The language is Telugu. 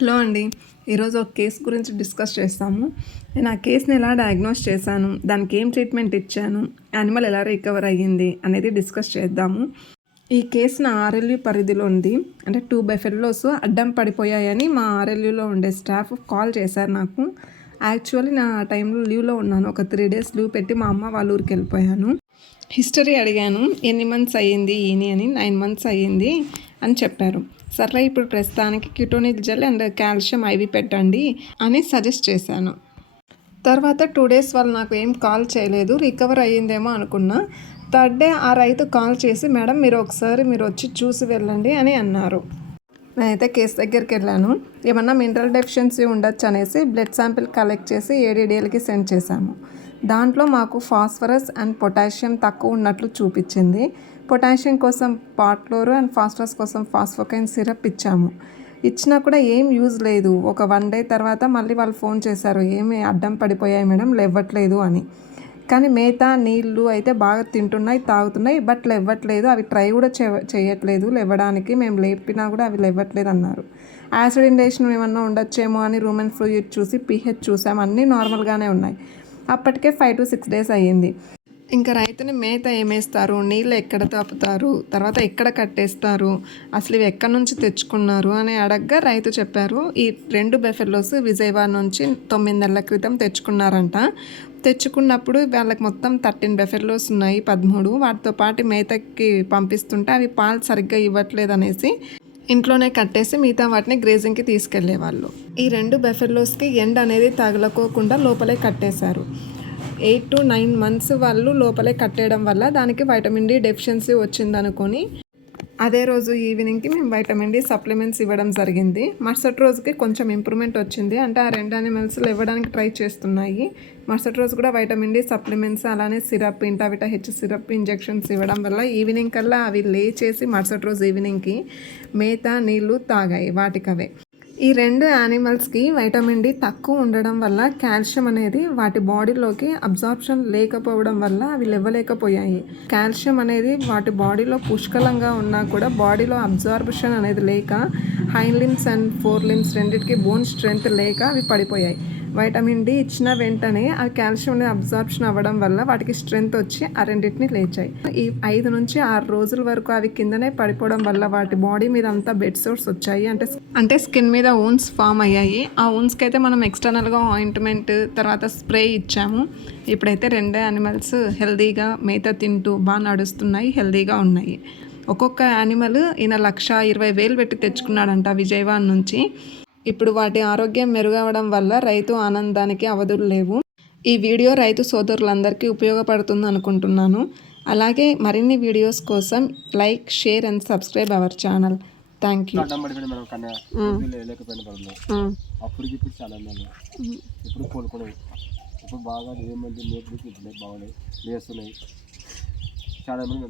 హలో అండి. ఈరోజు ఒక కేసు గురించి డిస్కస్ చేస్తాము. నేను ఆ కేసుని ఎలా డయాగ్నోస్ చేశాను దానికి ఏం ట్రీట్మెంట్ ఇచ్చాను యానిమల్ ఎలా రికవర్ అయ్యింది అనేది డిస్కస్ చేద్దాము. ఈ కేసు నా ఆర్ఎల్యూ పరిధిలో ఉంది. అంటే టూ బెఫెల్లోస్ అడ్డం పడిపోయాయని మా ఆర్ఎల్యూలో ఉండే స్టాఫ్ కాల్ చేశారు నాకు. యాక్చువల్లీ నా టైంలో లీవ్లో ఉన్నాను. ఒక త్రీ డేస్ లీవ్ పెట్టి మా అమ్మ వాళ్ళ ఊరికి వెళ్ళిపోయాను. హిస్టరీ అడిగాను. ఎన్ని మంత్స్ అయ్యింది ఈని అని. నైన్ మంత్స్ అయ్యింది అని చెప్పారు. సర్లే ఇప్పుడు ప్రస్తుతానికి క్యూటోనిల్ జెల్ అండ్ కాల్షియం ఐవి పెట్టండి అని సజెస్ట్ చేశాను. తర్వాత టూ డేస్ వాళ్ళు నాకు ఏం కాల్ చేయలేదు రికవర్ అయ్యిందేమో అనుకున్నా. థర్డ్ డే ఆ రైతు కాల్ చేసి మేడం మీరు ఒకసారి మీరు వచ్చి చూసి వెళ్ళండి అని అన్నారు. నేనైతే కేసు దగ్గరికి వెళ్ళాను. ఏమన్నా మినరల్ డెఫిషియన్సీ ఉండొచ్చు అనేసి బ్లడ్ శాంపిల్ కలెక్ట్ చేసి ఏడీడీఎల్కి సెండ్ చేశాము. దాంట్లో మాకు ఫాస్ఫరస్ అండ్ పొటాషియం తక్కువ ఉన్నట్లు చూపించింది. పొటాషియం కోసం పాట్లోరు అండ్ ఫాస్ఫరస్ కోసం ఫాస్ఫోకైన్ సిరప్ ఇచ్చాము. ఇచ్చినా కూడా ఏం యూజ్ లేదు. ఒక వన్ డే తర్వాత మళ్ళీ వాళ్ళు ఫోన్ చేశారు. ఏమి అడ్డం పడిపోయాయి మేడం లేవట్లేదు అని. కానీ మేత నీళ్ళు అయితే బాగా తింటున్నాయి తాగుతున్నాయి బట్ లేవ్వట్లేదు. అవి ట్రై కూడా చేయట్లేదు. లేవడానికి మేము లేపినా కూడా అవి లేవట్లేదు అన్నారు. యాసిడ్ ఇండేషన్ ఏమన్నా ఉండొచ్చేమో అని రూమ్ అండ్ ఫ్లూయిడ్ చూసి పీహెచ్ చూసాం. అన్నీ నార్మల్గానే ఉన్నాయి. అప్పటికే ఫైవ్ టు సిక్స్ డేస్ అయ్యింది. ఇంకా రైతుని మేత ఏమేస్తారు? నీళ్ళు ఎక్కడ తాపుతారు? తర్వాత ఎక్కడ కట్టేస్తారు? అసలు ఇవి ఎక్కడి నుంచి తెచ్చుకున్నారు? అని అడగ్గా రైతు చెప్పారు. ఈ రెండు బెఫెల్లోస్ విజయవాడ నుంచి తొమ్మిది నెలల క్రితం తెచ్చుకున్నారంట. తెచ్చుకున్నప్పుడు వాళ్ళకి మొత్తం థర్టీన్ బెఫెల్లోస్ ఉన్నాయి పదమూడు. వాటితో పాటు మేతకి పంపిస్తుంటే అవి పాలు సరిగ్గా ఇవ్వట్లేదు అనేసి ఇంట్లోనే కట్టేసి మిగతా వాటిని గ్రేజింగ్కి తీసుకెళ్ళేవాళ్ళు. ఈ రెండు బెఫెల్లోస్కి ఎండ్ అనేది తగలకోకుండా లోపలే కట్టేశారు. ఎయిట్ టు నైన్ మంత్స్ వాళ్ళు లోపలే కట్టేయడం వల్ల దానికి వైటమిన్ డి డెఫిషియన్సీ వచ్చిందనుకొని అదే రోజు ఈవినింగ్కి మేము వైటమిన్ డి సప్లిమెంట్స్ ఇవ్వడం జరిగింది. మరుసటి రోజుకి కొంచెం ఇంప్రూవ్మెంట్ వచ్చింది. అంటే ఆ రెండు అనిమల్స్ ఇవ్వడానికి ట్రై చేస్తున్నాయి. మరుసటి రోజు కూడా వైటమిన్ డి సప్లిమెంట్స్ అలానే సిరప్ ఇంటావిటా హెచ్ సిరప్ ఇంజెక్షన్స్ ఇవ్వడం వల్ల ఈవినింగ్ కల్లా అవి లేచేసి మరుసటి రోజు ఈవినింగ్కి మేత నీళ్ళు తాగాయి వాటికవే. ఈ రెండు యానిమల్స్కి వైటమిన్ డి తక్కువ ఉండడం వల్ల కాల్షియం అనేది వాటి బాడీలోకి అబ్జార్ప్షన్ లేకపోవడం వల్ల అవి లేవలేకపోయాయి. కాల్షియం అనేది వాటి బాడీలో పుష్కలంగా ఉన్నా కూడా బాడీలో అబ్జార్ప్షన్ అనేది లేక hind limbs and fore limbs రెండింటికి బోన్ స్ట్రెంగ్త్ లేక అవి పడిపోయాయి. వైటమిన్ డి ఇచ్చిన వెంటనే ఆ కాల్షియం అబ్జార్ప్షన్ అవ్వడం వల్ల వాటికి స్ట్రెంగ్త్ వచ్చి ఆ రెండింటిని లేచాయి. ఈ ఐదు నుంచి ఆరు రోజుల వరకు అవి కిందనే పడిపోవడం వల్ల వాటి బాడీ మీద అంతా బెడ్ సోర్స్ వచ్చాయి. అంటే అంటే స్కిన్ మీద ఊన్స్ ఫామ్ అయ్యాయి. ఆ ఊన్స్కి అయితే మనం ఎక్స్టర్నల్గా ఆయింట్మెంట్ తర్వాత స్ప్రే ఇచ్చాము. ఇప్పుడైతే రెండే యానిమల్స్ హెల్దీగా మేత తింటూ బాగా నడుస్తున్నాయి హెల్దీగా ఉన్నాయి. ఒక్కొక్క యానిమల్ ఈయన లక్ష ఇరవై వేలు పెట్టి తెచ్చుకున్నాడంట విజయవాడ నుంచి. ఇప్పుడు వాటి ఆరోగ్యం మెరుగవడం వల్ల రైతు ఆనందానికి అవధులు లేవు. ఈ వీడియో రైతు సోదరులందరికీ ఉపయోగపడుతుంది అనుకుంటున్నాను. అలాగే మరిన్ని వీడియోస్ కోసం like share and subscribe our channel. Thank you. అప్పటికి ఇప్పుడు చాలా ఇప్పుడు ఇప్పుడు బాగా ఏమంటే బాగున్నాయి చాలా మంది